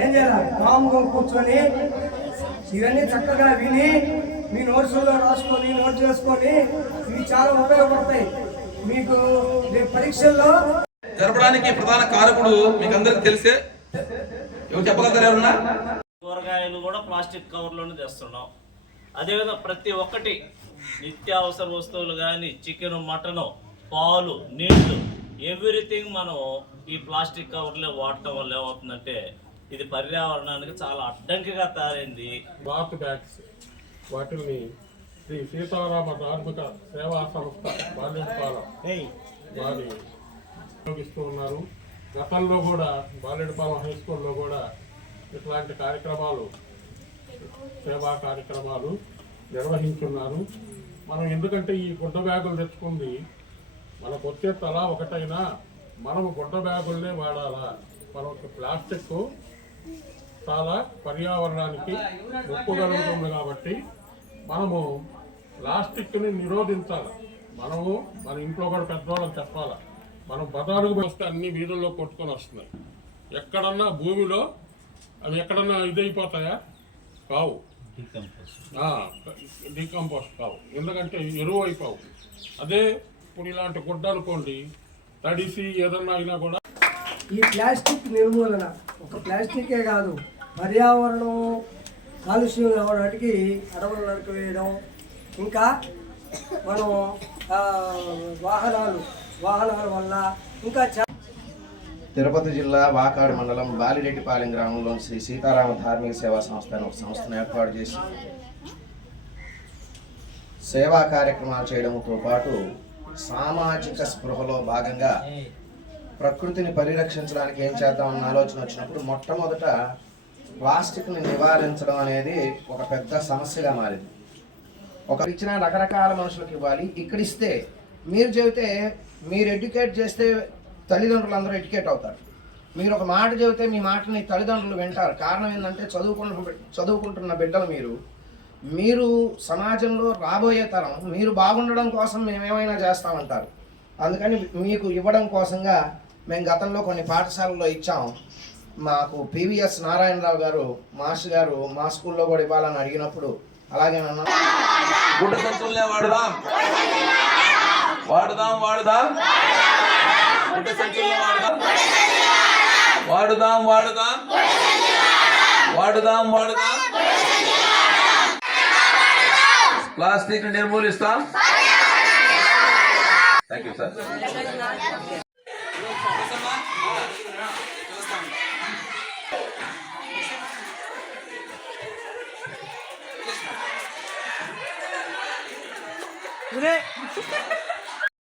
ఏం చేయాలి? కామ్గా కూర్చొని ఇవన్నీ చక్కగా విని మీ నోట్స్లో రాసుకొని నోట్ చేసుకొని ఇవి చాలా ఉపయోగపడతాయి. మీకు రేపు పరీక్షల్లో జరపడానికి ప్రధాన కారకుడు మీకు అందరికి తెలిసే ఎవరు చెప్పగలుగుతారు ఎవరన్నా? కూరగాయలు కూడా ప్లాస్టిక్ కవర్లోనే తెస్తున్నాం. అదేవిధంగా ప్రతి ఒక్కటి నిత్యావసర వస్తువులు కానీ చికెన్ మటన్ పాలు నీళ్ళు ఎవ్రీథింగ్ మనం ఈ ప్లాస్టిక్ కవర్లే వాడటం వల్ల ఏమవుతుందంటే ఇది పర్యావరణానికి చాలా అడ్డంకిగా తయారైంది. క్లాత్ బ్యాగ్స్ వాటిని శ్రీ సీతారామ ధార్మిక సేవా సంస్థ బాల్యపాలెం వారి ఉపయోగిస్తూ ఉన్నారు. గతంలో కూడా బాల్యపాలెం హై స్కూల్లో కూడా ఇట్లాంటి కార్యక్రమాలు సేవా కార్యక్రమాలు నిర్వహించున్నారు. మనం ఎందుకంటే ఈ గుడ్డ బ్యాగులు తెచ్చుకుంది మనకు వచ్చే తల ఒకటైనా మనం గుడ్డ బ్యాగుల్నే వాడాలా? మనకు ప్లాస్టిక్ చాలా పర్యావరణానికి ముప్పు కలుగుతుంది కాబట్టి మనము ప్లాస్టిక్ని నిరోధించాలి. మనము మన ఇంట్లో కూడా పెద్దవాళ్ళని చెప్పాలి మనం బజారుకు వస్తే అన్ని వీధుల్లో కొట్టుకొని వస్తున్నాయి. ఎక్కడన్నా భూమిలో అవి ఎక్కడన్నా ఇదైపోతాయా? కావు. డీకంపోస్ట్ కావు. ఎందుకంటే ఎరువు అయిపోవు. అదే ఇప్పుడు ఇలాంటి గుడ్డ అనుకోండి తడిసి ఏదన్నా అయినా కూడా ఈ ప్లాస్టిక్ నిర్మూలన ఒక ప్లాస్టికే కాదు పర్యావరణం కాలుష్యం అవ్వడానికి అడవులు వేయడం. ఇంకా మనం వాహనాలు వాహనాల వల్ల ఇంకా చా తిరుపతి జిల్లా వాకాడు మండలం బాలిరెడ్డిపాలెం గ్రామంలో శ్రీ సీతారామ ధార్మిక సేవా సంస్థ అనే ఒక సంస్థను ఏర్పాటు చేసి సేవా కార్యక్రమాలు చేయడంతో పాటు సామాజిక స్పృహలో భాగంగా ప్రకృతిని పరిరక్షించడానికి ఏం చేద్దాం అన్న ఆలోచన వచ్చినప్పుడు మొట్టమొదట ప్లాస్టిక్ని నివారించడం అనేది ఒక పెద్ద సమస్యగా మారింది. ఒక ఇచ్చిన రకరకాల మనుషులకు ఇవ్వాలి. ఇక్కడ ఇస్తే మీరు చెబితే మీరు ఎడ్యుకేట్ చేస్తే తల్లిదండ్రులు అందరూ ఎడ్యుకేట్ అవుతారు. మీరు ఒక మాట చెబితే మీ మాటని తల్లిదండ్రులు వింటారు. కారణం ఏంటంటే చదువుకుంటున్న చదువుకుంటున్న బిడ్డలు మీరు మీరు సమాజంలో రాబోయే తరం మీరు బాగుండడం కోసం మేమేమైనా చేస్తామంటారు. అందుకని మీకు ఇవ్వడం కోసంగా మేము గతంలో కొన్ని పాఠశాలల్లో ఇచ్చాం. మాకు పివిఎస్ నారాయణరావు గారు మాస్టర్ గారు మా స్కూల్లో కూడా ఇవ్వాలని అడిగినప్పుడు అలాగే నన్ను గుడ్డ సంచులనే వాడుదాం. వాడుదాం వాడుదాం. గుడ్డ సంచులనే వాడదాం. వాడుదాం వాడుదాం. వాడుదాం వాడుదాం. ప్లాస్టిక్ నిర్మూలిస్తాం. Thank you sir これ